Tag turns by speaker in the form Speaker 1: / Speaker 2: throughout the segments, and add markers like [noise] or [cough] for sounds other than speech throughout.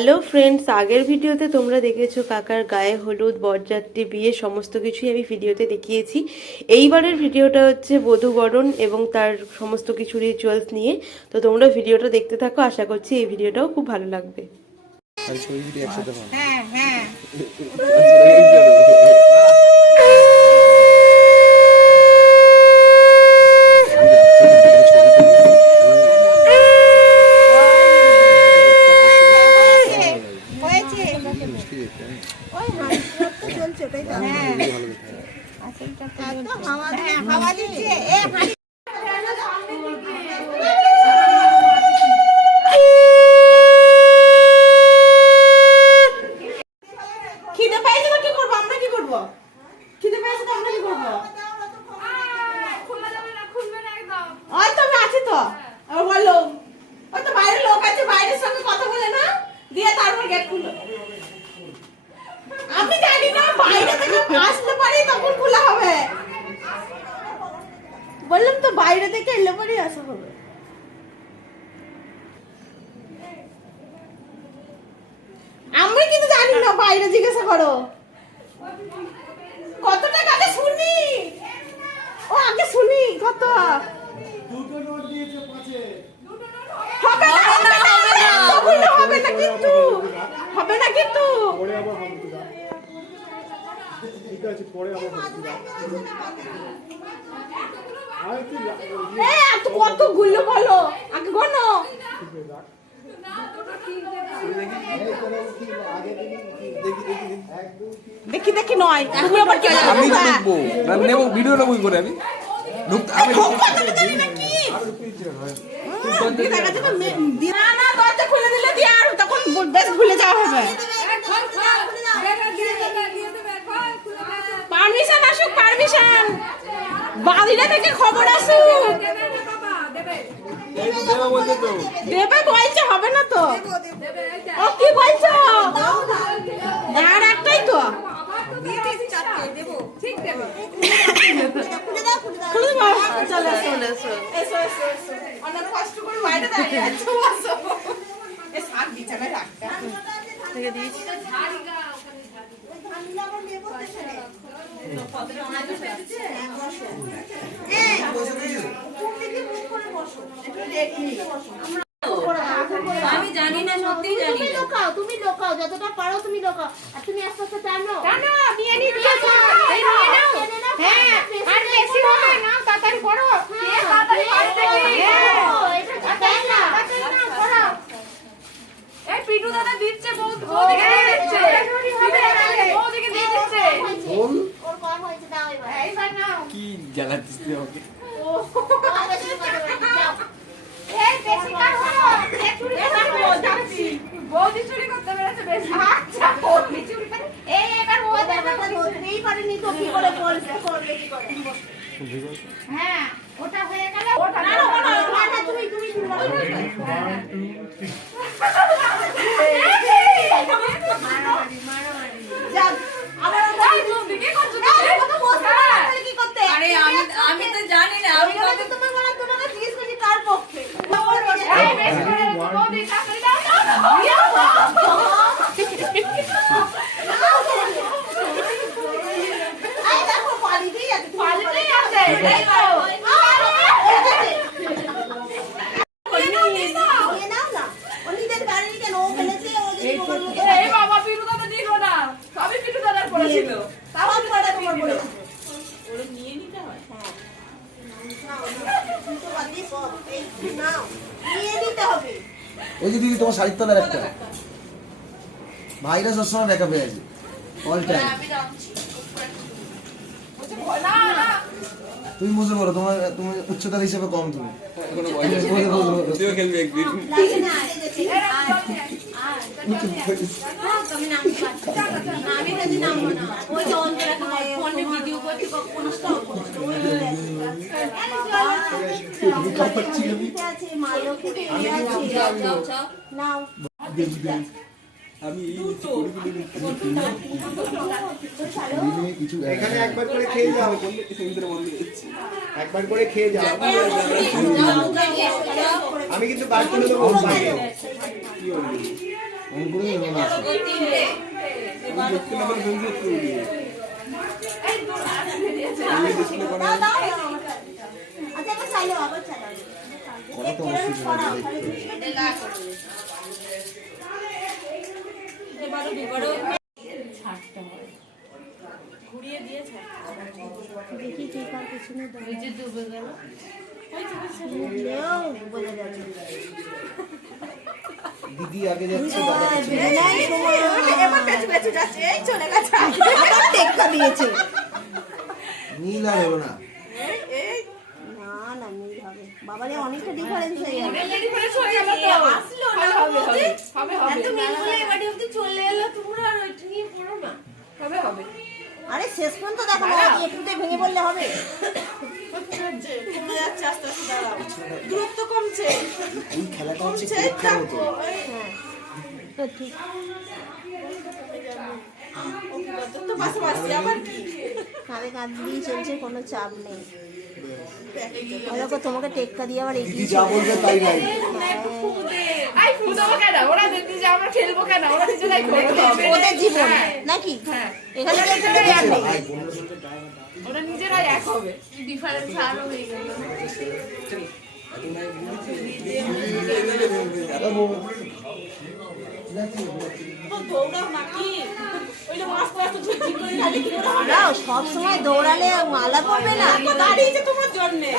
Speaker 1: Hello friends আগের ভিডিওতে তোমরা দেখেছ কাকার গায়ে হলুদ বরযাত্রী বিয়ে সমস্ত কিছুই আমি ভিডিওতে দেখিয়েছি। এইবারের ভিডিওটা হচ্ছে বধূবরণ এবং তার সমস্ত কিছু রিচুয়ালস নিয়ে। তো তোমরা ভিডিওটা দেখতে থাকো আশা করছি এই ভিডিওটাও খুব ভালো লাগবে।
Speaker 2: পাবো
Speaker 3: হ্যাঁ হ্যাঁ [laughs] হয়েছে ওই হাঁসটা তো চলছে ওটাই তো হ্যাঁ আসলটা তো হাওয়া হ্যাঁ হাওয়া দিচ্ছে এ হাঁড়ি খিদে পেয়েছে তো কি করব আমরা কি করব? খিদে পেয়েছে তো আমরা কি করব? ওই তো, আমি আছি তো। আবার বলল, ওই তো বাইরের লোক আছে, বাইরের সঙ্গে কথা বলে না, দিয়ে তারপর গেট খুললো। আমি জানি না, বাইরে থেকে আসলে পারি তখন খোলা হবে। বললাম তো, বাইরে থেকে এলে পরে আসা হবে। আমি কিন্তু জানি না, বাইরে জিজ্ঞাসা করো কত টাকা আগে শুনি ও আগে কত হবে না হবে না হবে না হবে না কিন্তু হবে না কিন্তু
Speaker 4: পরে আবার হবে ঠিক আছে পরে আবার হবে আর কি
Speaker 3: এ বলো আগে গনো দেখি দেখি নয় তুমি আবার কি
Speaker 2: আমি দেখব নেব ভিডিও নেব করে আমি ঢুকতে আমি
Speaker 3: না না খুলে দিলে দিয়ে আর তখন বেশ ভুলে যাওয়া হবে পারমিশন আসুক পারমিশন বাড়িটা থেকে খবর আসুক
Speaker 2: বলছে
Speaker 3: দেবে বলছে হবে না তো ও কি বলছো আর একটাই তো
Speaker 5: আমি জানি না সত্যি জানি
Speaker 6: তুমি লোকাও তুমি লোকাও যতটা পারো তুমি লোকাও। আর তুমি আস্তে আস্তে টানো।
Speaker 3: টানো নিয়ে নাও হ্যাঁ আর বেশি হবে না তাড়াতাড়ি করো
Speaker 6: হ্যাঁ,
Speaker 3: তাড়াতাড়ি করতে
Speaker 6: হ্যাঁ, ও, এটা তাই না
Speaker 5: এই পিটু দাদা দিচ্ছে বউ বউদিকে দিয়ে দিচ্ছে বউদিকে
Speaker 6: ওর কম হয়েছে দাও এবার
Speaker 3: এইবার নাও
Speaker 2: কি জ্বালাচ্ছিস তুই
Speaker 6: যাও।
Speaker 3: এই বেশি কার হলো এ চুরি করতে যাচ্ছি
Speaker 5: বৌদি চুরি করতে পেরেছে বেশি
Speaker 3: আচ্ছা বৌদি চুরি করে এই এবার
Speaker 6: ব্যাপারটা ধরতেই পারেনি তো কি করে করবে করবে কি করে
Speaker 3: হ্যাঁ ওটা হয়ে গেলে ওটা
Speaker 6: না, তুমি তুমি
Speaker 5: হ্যাঁ। আমি তো জানি না আমি
Speaker 6: ওই জন্য তো তোমার বলা তোমাকে জিজ্ঞেস করছি কার পক্ষে
Speaker 5: এই বেশি করে বৌদি তাড়াতাড়ি দাও দাও দাও
Speaker 6: এই দেখো পালিতেই আছে তুমি
Speaker 5: পালিতেই আছে এই তো
Speaker 6: নিয়ে নাও না ও নিজের গাড়ি কেন ও ফেলেছে ও যদি তোমার মুখে
Speaker 5: এই বাবা পিটু দাদা দিল না সবই পিটু দাদার করেছিল
Speaker 6: তাও তোমার তোমার বলে নাও নিয়ে নিতে হবে
Speaker 2: এই যে দিদি তোমার শাড়ির তলার একটা ভাইরা সবসময় ব্যাকআপ হয়ে আছে অল টাইম
Speaker 5: না না
Speaker 2: তুমি বুঝতে পারো তোমার তোমার উচ্চতার হিসেবে কম তুমি
Speaker 6: আমি
Speaker 2: আমি কিছু
Speaker 4: এখানে একবার করে খেয়ে যাও। একবার করে খেয়ে যাও। আমি কিন্তু বার করে দেবো বাইরে।
Speaker 2: তো
Speaker 3: হয় ঘুরিয়ে
Speaker 6: দেখি কে কার পেছনে দাঁড়ায়।
Speaker 3: ডুবে গেল। [laughs]
Speaker 2: দিদি আগে যাচ্ছে। নীল আর হলো না।
Speaker 6: বাবারে অনেকটা ডিফারেন্স হয়ে যাবে
Speaker 3: আসলো না হবে হবে হবে। হবে এত মিল বলে এবারে অবধি চলে এলো তোমরা আর নিয়ে পড়ো না। হবে হবে।
Speaker 6: আরে শেষ পর্যন্ত দেখো না একটুতে ভেঙে বললে হবে।
Speaker 3: দূরত্ব কমছে।
Speaker 2: এই খেলাটা হচ্ছে পরীক্ষার মতো।
Speaker 3: তো পাশাপাশি আবার কি?
Speaker 6: কাঁধে কাঁধ দিয়ে চলছে কোনো চাপ নেই। দেখো তোমাকে টেক্কা দিয়ে আবার এগিয়ে
Speaker 2: যা বলবে তাই নাই
Speaker 5: আই ফুদাবো কেন? ওরা দেখতে যে আমরা খেলব কেন? ওরা নিজেরাই খেলবে
Speaker 6: ওদের জীবন। নাকি? এখানে কেউ খেলে নেই
Speaker 2: ভাই পনেরো ষোলো টাকা
Speaker 5: ওরা নিজেরাই এক হবে। ডিফারেন্স আরও হয়ে গেল।
Speaker 3: দৌড়াও
Speaker 6: সব সময় দৌড়ালে মালা পড়বে না?
Speaker 3: দাঁড়িয়েছে তোমার জন্যে।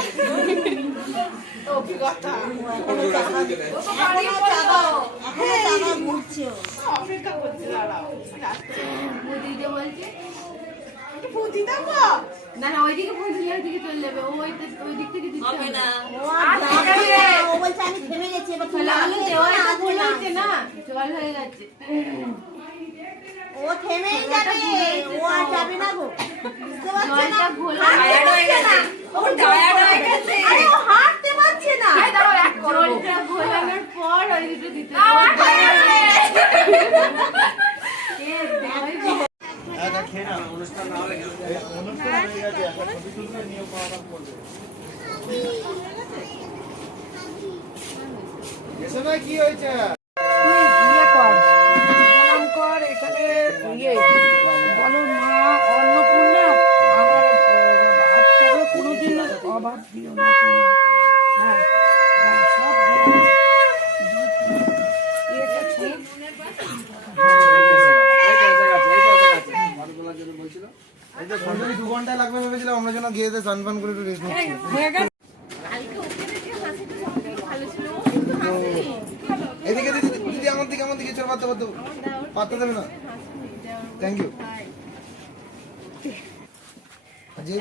Speaker 5: না না ওইদিকে ফোন ওইদিকে চলে যাবে। ওই ওই দিক থেকে দিতে হবে না।
Speaker 6: ও না, ও বলছে আমি থেমে গেছি এবার
Speaker 5: দেওয়াল
Speaker 6: না
Speaker 5: জল হয়ে
Speaker 6: ও থেমেই যাবে ও আর যাবে না গো। বুঝতে পারছ না?
Speaker 5: জলটা ঘোলা
Speaker 6: হাঁটতে পারছে না। ও
Speaker 3: টায়ার্ড হয়ে গেছে।
Speaker 6: আরে ও হাঁটতে পারছে না।
Speaker 5: এই দাঁড়াও এক জলটা ঘোলানোর পর ওই দুটো দিতে
Speaker 2: এসে ভাই কি হয়েছে
Speaker 4: ইয়ে কর প্রণাম কর এখানে ইয়ে বলো মা অন্নপূর্ণা আমার বাচ্চাকে কোনোদিন অভাব দিও না হ্যাঁ হ্যাঁ সব দিও
Speaker 2: দু ঘণ্টা লাগবে ভেবেছিলাম, আমরা যেন গিয়ে স্নান ফান করে একটু রেস্ট নিচ্ছি। এদিকে দিদি দিদি আমার দিকে আমার দিকে, চল পাত্তা পাত্তা পাত্তা দেবে না? থ্যাংক ইউ যে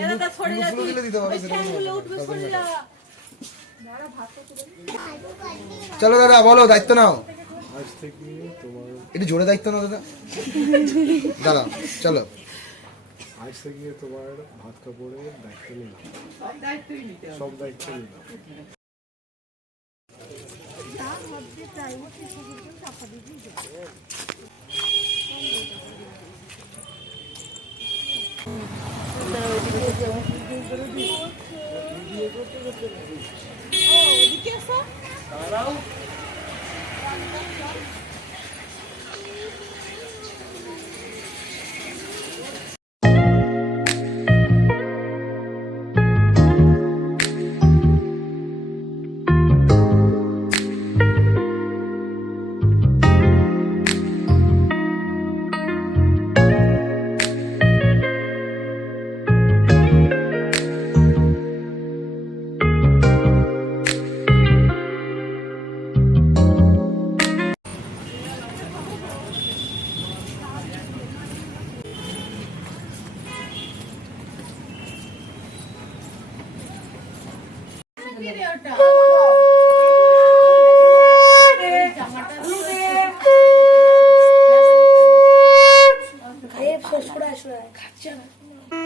Speaker 2: দিতে। চলো দাদা বলো দায়িত্ব নাও।
Speaker 7: আজ থেকে তোমার
Speaker 2: একটু জোরে দায়িত্ব নাও দাদা। দাদা চলো।
Speaker 7: আজ থেকে তোমার ভাত কাপড়ের দায়িত্ব নিলাম। সব দায়িত্ব নিলাম।
Speaker 6: হ্যাঁ,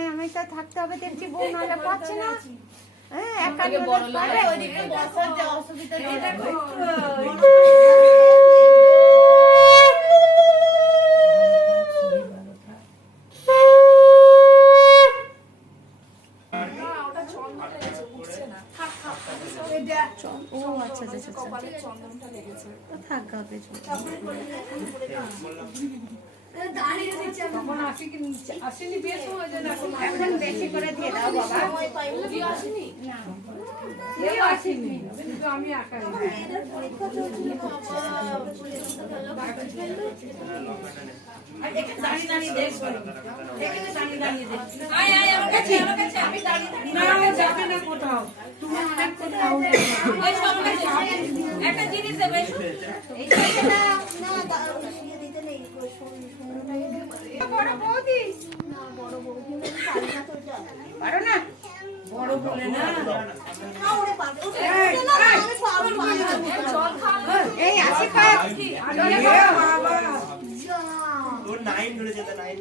Speaker 6: আমি তো থাকতে হবে দেখছি বউ নাহলে পাচ্ছে না। হ্যাঁ একা
Speaker 3: বড়
Speaker 6: লাগে
Speaker 3: ওইদিকে বসার যে অসুবিধা
Speaker 6: এখন বেশি করে দিয়ে দাও বাবা।
Speaker 5: আসেনি
Speaker 3: না।
Speaker 5: একটা জিনিস দেবে এসো
Speaker 6: বড় বৌদি। পারো না?
Speaker 3: বড় বলে না।
Speaker 6: এই আসি পায়
Speaker 3: বাবা
Speaker 8: নাইন ধরেছে তো নাইন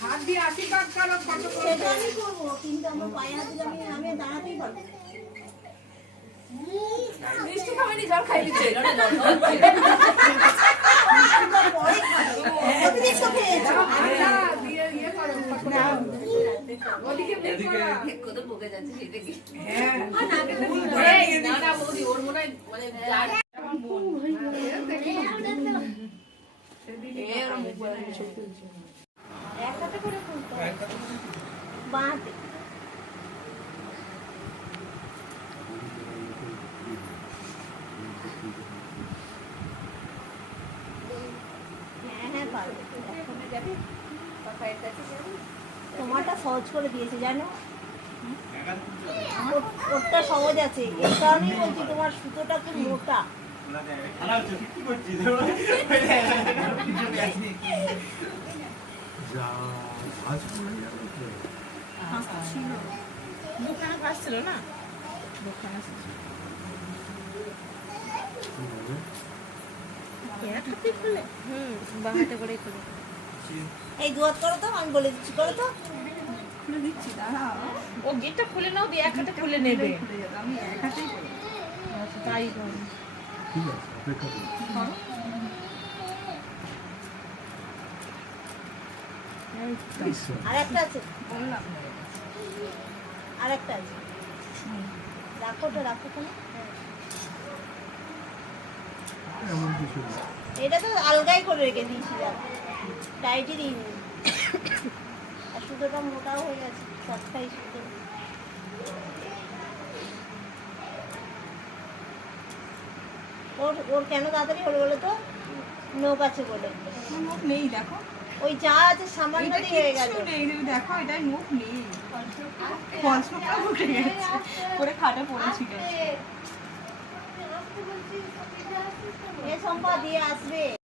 Speaker 3: হাত দিয়ে আশীর্বাদ করো ফটো
Speaker 6: সেটা আমি করব কিন্তু আমার পায়ে হাতে আমি আমি দাঁড়াতেই পারব
Speaker 5: মিষ্টি খাবেনি জল খাই দিচ্ছে
Speaker 3: করো। ওদিকে মুখ করো।
Speaker 5: কত বকে যাচ্ছে সেই দেখি
Speaker 3: হ্যাঁ
Speaker 5: এই, না না বৌদি ওর মনে হয় মানে যার এ, ওর মুখ বন্ধ করে ছবি তুলছে।
Speaker 6: এক হাতে করে খুলতে হবে। বাঁ হাতে। হ্যাঁ, হ্যাঁ, পারব। যাবে? তোমারটা সহজ করে দিয়েছে জানো? ওর- ওরটা সহজ আছে। এই কারণেই বলছি তোমার সুতোটা কি মোটা।
Speaker 8: কি করছিস
Speaker 2: যা আজ পড়ে যাবে তো
Speaker 6: দোকানে পাচ্ছিল না এই দুয়াত করো তো আমি বলে দিচ্ছি করো তো।
Speaker 9: ও গেটটা খুলে নাও দিয়ে এক হাতে খুলে নেবে। তাই করো।
Speaker 2: ঠিক আছে অপেক্ষা করো।
Speaker 6: আর একটা আছে। আর একটা আছে। রাখো তো রাখো তো না।
Speaker 2: এমন কিছু না
Speaker 6: এটা তো আলগাই করে রেখে দিয়েছি টাইটই দিইনি আর সুতোটা মোটাও হয়ে গেছে সবটাই সুতো ওর ওর কেন তাড়াতাড়ি হলো বলো তো নোক আছে বলে
Speaker 9: মুখ নেই দেখো
Speaker 6: ওই যা আছে সামান্য দিয়ে হয়ে গেল
Speaker 9: নেই দেখো এটাই মুখ নেই ফলসটা উঠে গেছে করে খাটে পড়েছিল
Speaker 6: এ সম্পা দিয়ে আসবে